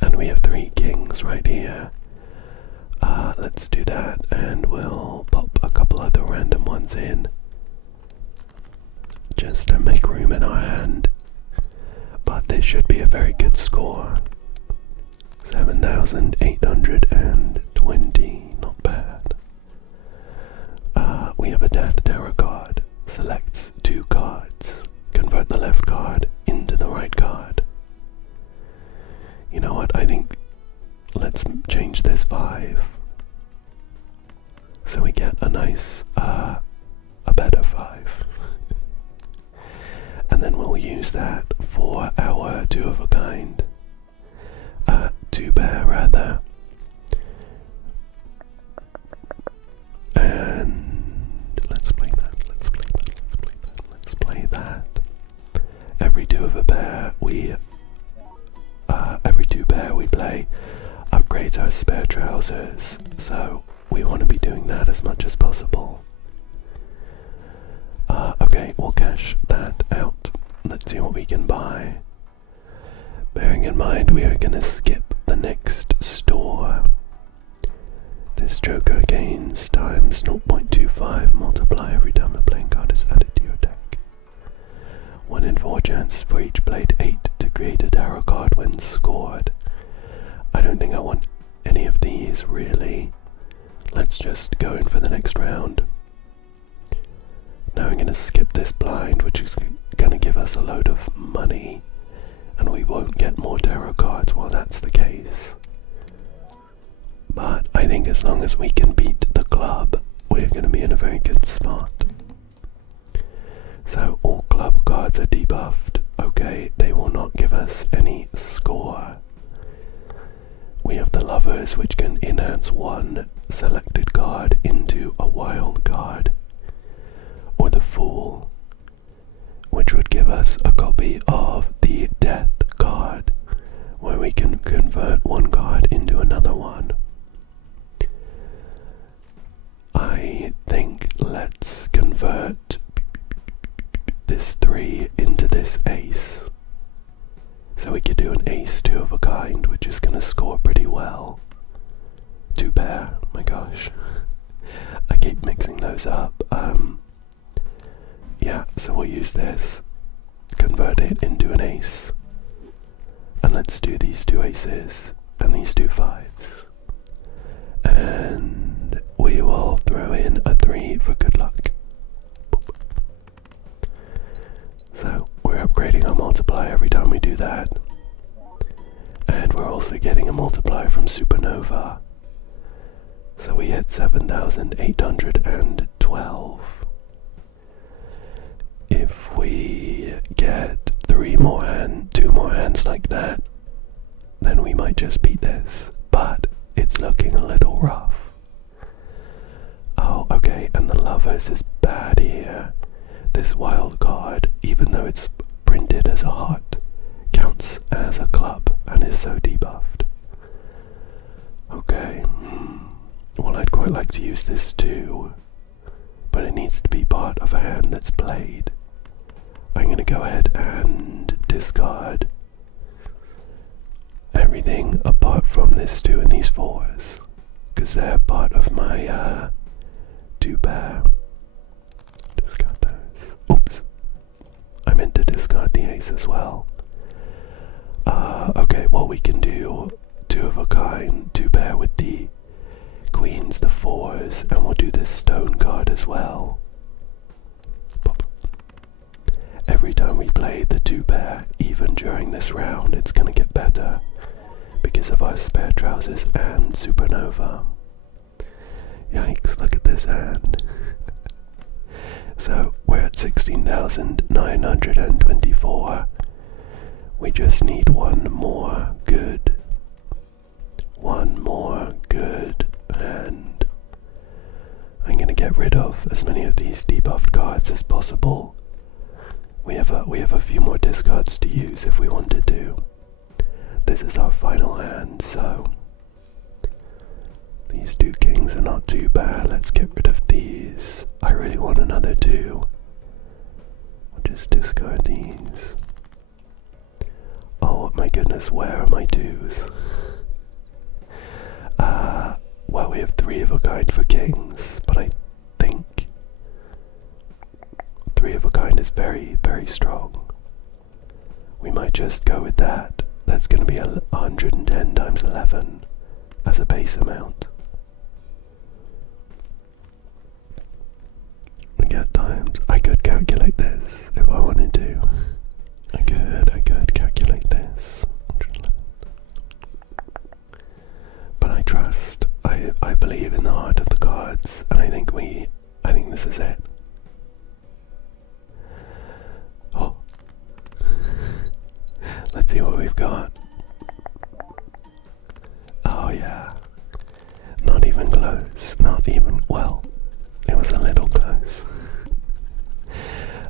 And we have 3 kings right here. Let's do that, and we'll pop a couple other random ones in, just to make room in our hand. But this should be a very good score. 7,820, not bad. We have a Death Terror card. Selects 2 cards. Convert the left card into the right card. You know what, I think let's change this 5. So we get a nice, a better 5. And then we'll use that for our 2 of a kind. 2 bear rather. And let's play that. Every 2 of a bear we play upgrades our spare trousers, so we want to be doing that as much as possible. Okay, we'll cash that out. Let's see what we can buy. Bearing in mind we are going to skip the next store. This joker gains times 0.25 multiply every time a playing card is added to your deck. 1 in 4 chance for each played 8 to create a tarot card when scored. I don't think I want any of these really. Let's just go in for the next round. Now I'm going to skip this blind, which is going to give us a load of money, and we won't get more tarot cards while that's the case. But I think as long as we can beat the club, we're going to be in a very good spot. So all club cards are debuffed. Okay, they will not give us any score. We have the lovers, which can enhance 1 selected card into a wild card. Or the fool, which would give us a copy of the death card, where we can convert 1 card into another one. I think let's convert this 3 into this ace. So we could do an ace 2 of a kind, which is going to score pretty well. 2 pair, my gosh. I keep mixing those up. Yeah, so we'll use this, convert it into an ace, and let's do these 2 aces and these 2 5s. And we will throw in a 3 for good luck. Boop. So we're upgrading our multiplier every time we do that. And we're also getting a multiplier from Supernova. So we hit 7,812. If we get 2 more hands like that, then we might just beat this. But it's looking a little rough. this is bad here. This wild card, even though it's printed as a heart, counts as a club and is so debuffed. Okay, well, I'd quite like to use this too, but it needs to be part of a hand that's played. I'm going to go ahead and discard everything apart from this 2 and these 4s, because they're part of my 2 pair. Discard those. Oops. I meant to discard the ace as well. Okay, well, we can do 2 of a kind, 2 pair with the queens, the 4s, and we'll do this stone card as well. Pop. Every time we play the 2 pair, even during this round, it's gonna get better because of our spare trousers and supernova. Yikes, look at this hand. So we're at 16,924. We just need one more good hand. I'm gonna get rid of as many of these debuffed cards as possible. We have a few more discards to use if we wanted to. This is our final hand, so these 2 kings are not too bad. Let's get rid of these. I really want another 2. We'll just discard these. Oh my goodness, where are my 2s? Well, we have 3 of a kind for kings, but I think 3 of a kind is very, very strong. We might just go with that. That's going to be 110 times 11 as a base amount. We get times. I could calculate this if I wanted to. I could calculate this. But I trust. I believe in the heart of the cards, and I think this is it. Oh. Let's see what we've got. Oh yeah. Not even close. Not even, well, it was a little close.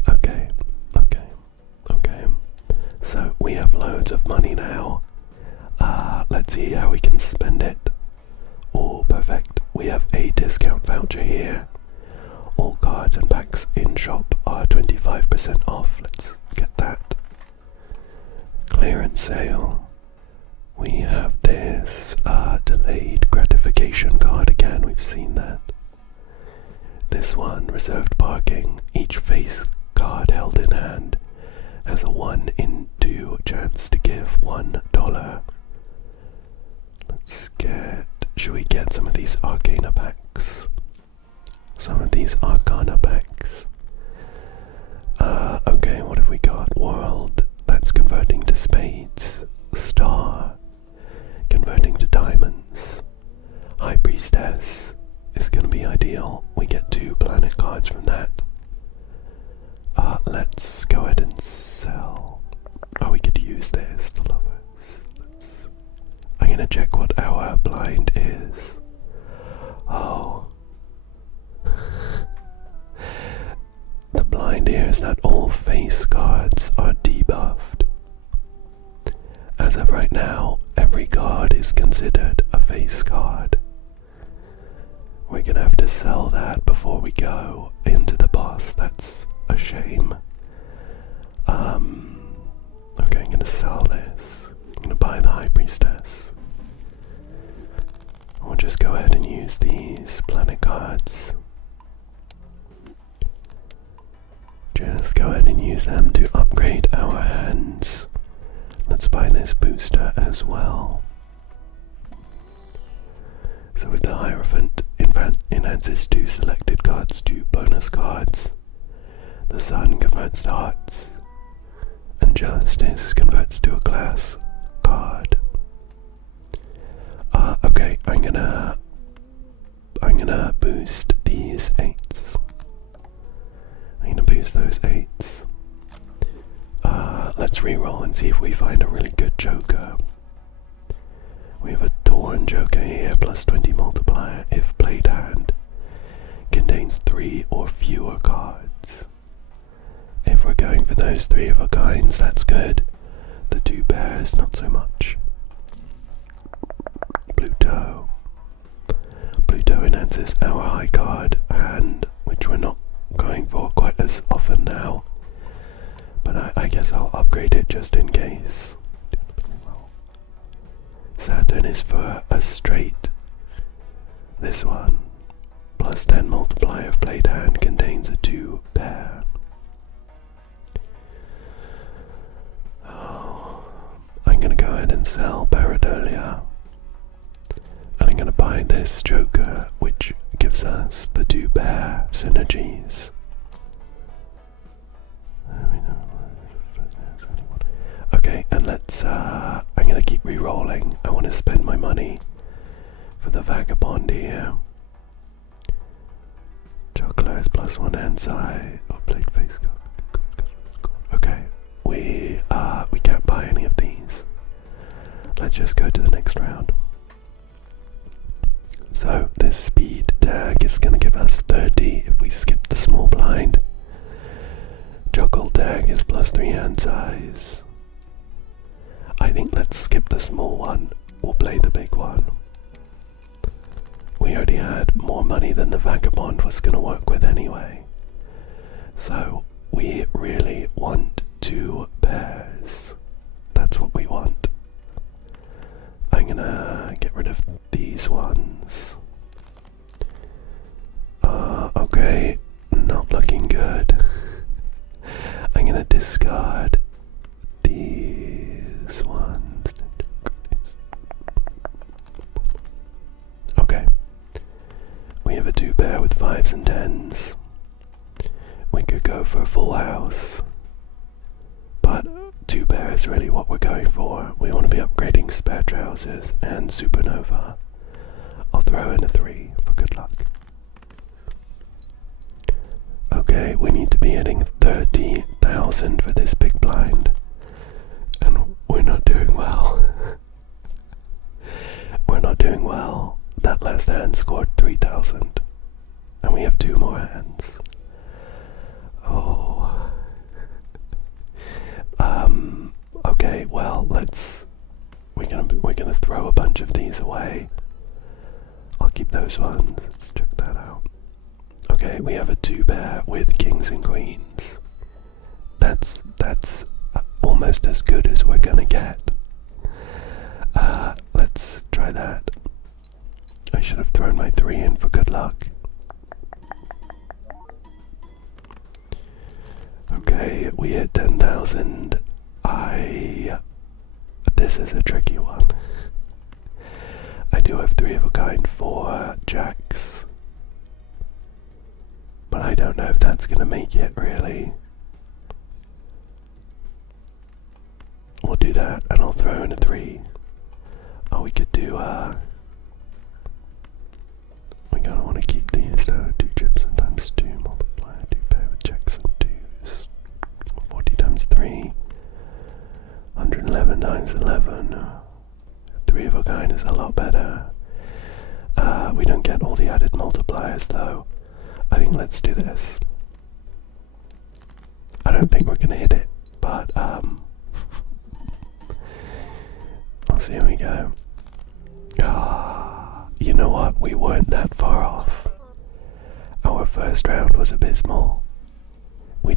Okay. So we have loads of money now. Let's see how we can spend it. Oh, perfect. We have a discount voucher here. All cards and packs in shop are 25% off. Let's get that. Clearance sale. We have this delayed gratification card again. We've seen that. This one, reserved parking. Each face card held in hand has a 1 in 2 chance to give $1. Let's get. Should we get some of these Arcana packs? Okay, what have we got? World, that's converting to spades. Star, converting to diamonds. High Priestess is going to be ideal. We get 2 planet cards from that. Let's go ahead and sell. Oh, we could use this, the lovers. I'm going to check what our blind is. Oh. The blind here is that all face cards are debuffed. As of right now, every card is considered a face card. We're gonna have to sell that before we go into the boss. That's a shame. Okay, I'm gonna sell this. I'm gonna buy the High Priestess. We'll just go ahead and use these planet cards. Just go ahead and use them to upgrade our hands. Let's buy this booster as well. So with the Hierophant, enhances 2 selected cards to bonus cards. The Sun converts to hearts. And Justice converts to a class card. Okay, I'm gonna boost these 8s. I'm gonna boost those 8s. Let's reroll and see if we find a really good joker. We have a Torn Joker here, plus 20 multiplier if played hand. contains 3 or fewer cards. If we're going for those 3 of a kinds, that's good. The 2 pairs, not so much. Pluto. Pluto enhances our high card hand, which we're not going for quite as often now. But I guess I'll upgrade it just in case. Saturn is for a straight. This one. Plus 10 multiplier of played hand contains a 2 pair. Oh, I'm going to go ahead and sell Paradolia. And I'm going to buy this Joker, which gives us the 2 pair synergies. Okay, and let's, I'm going to keep re-rolling. I want to spend my money for the Vagabond here. Juggler is plus 1 hand side. Oh, played face card. Okay, we can't buy any of these. Let's just go to the next round. So, this speed tag is going to give us 30 if we skip the small blind. Juggle tag is plus 3 hand size. I think let's skip the small one. We'll play the big one. We already had more money than the Vagabond was going to work with anyway. So we really want 2 pairs. That's what we want. I'm going to get rid of these ones. Okay, not looking good. I'm going to discard these ones. Okay. We have a 2 pair with 5s and 10s. We could go for a full house. But 2 pair is really what we're going for. We want to be upgrading spare trousers and supernova. I'll throw in a 3 for good luck. Okay, we need to be hitting 30,000 for this big blind. And we're not doing well. We're not doing well. That last hand scored 3,000. And we have 2 more hands. Oh. Okay, well, we're gonna throw a bunch of these away. I'll keep those ones. Let's check that out. Okay, we have a 2 pair with kings and queens. That's almost as good as we're gonna get. Let's try that. I should have thrown my 3 in for good luck. Okay, we hit 10,000. This is a tricky one. I do have 3 of a kind for jacks. But I don't know if that's gonna make it, really. We'll do that, and I'll throw in a 3. Oh, we could do, we're gonna want to keep these, though. 2 chips and times 2, multiply, 2 pair with jacks and 2s. 40 times 3. 111 times 11. 3 of a kind is a lot better. We don't get all the added multipliers, though. I think let's do this. I don't think we're gonna hit it, but I'll see how we go. You know what? We weren't that far off. Our first round was abysmal. We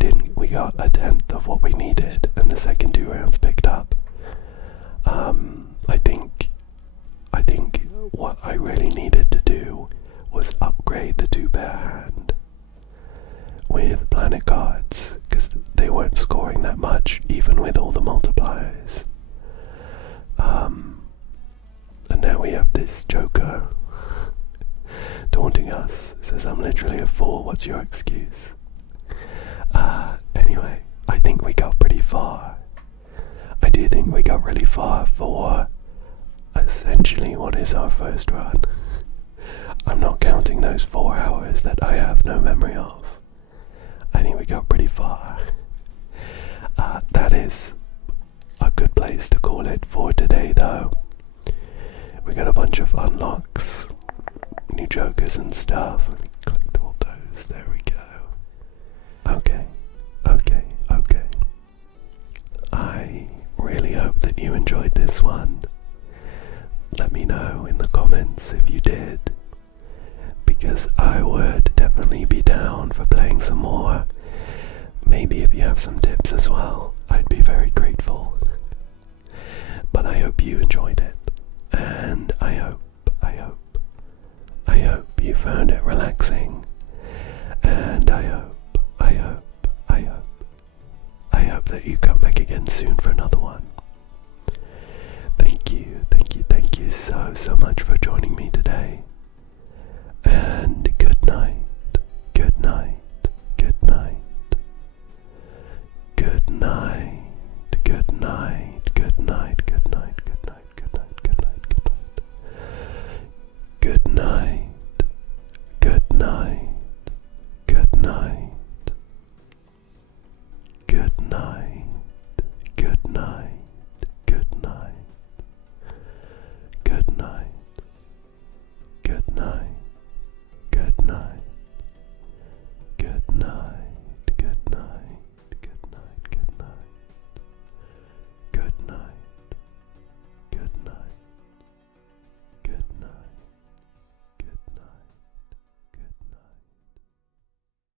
got 1/10 of what we needed, and the second 2 rounds picked up. I think what I really needed to do was upgrade the 2 pair hand with planet cards, because they weren't scoring that much, even with all the multipliers. And now we have this Joker taunting us. It says, I'm literally a fool, what's your excuse? Anyway, I think we got pretty far. I do think we got really far for essentially what is our first run. I'm not counting those 4 hours that I have no memory of. I think we got pretty far. That is a good place to call it for today, though. We got a bunch of unlocks, new jokers and stuff. Let me collect all those. goes. There we go. Okay, okay, okay. I really hope that you enjoyed this one. Let me know in the comments if you did, because I would definitely be down for playing some more. Maybe if you have some tips as well, I'd be very grateful. But I hope you enjoyed it, and I hope you found it relaxing, and I hope that you come back again.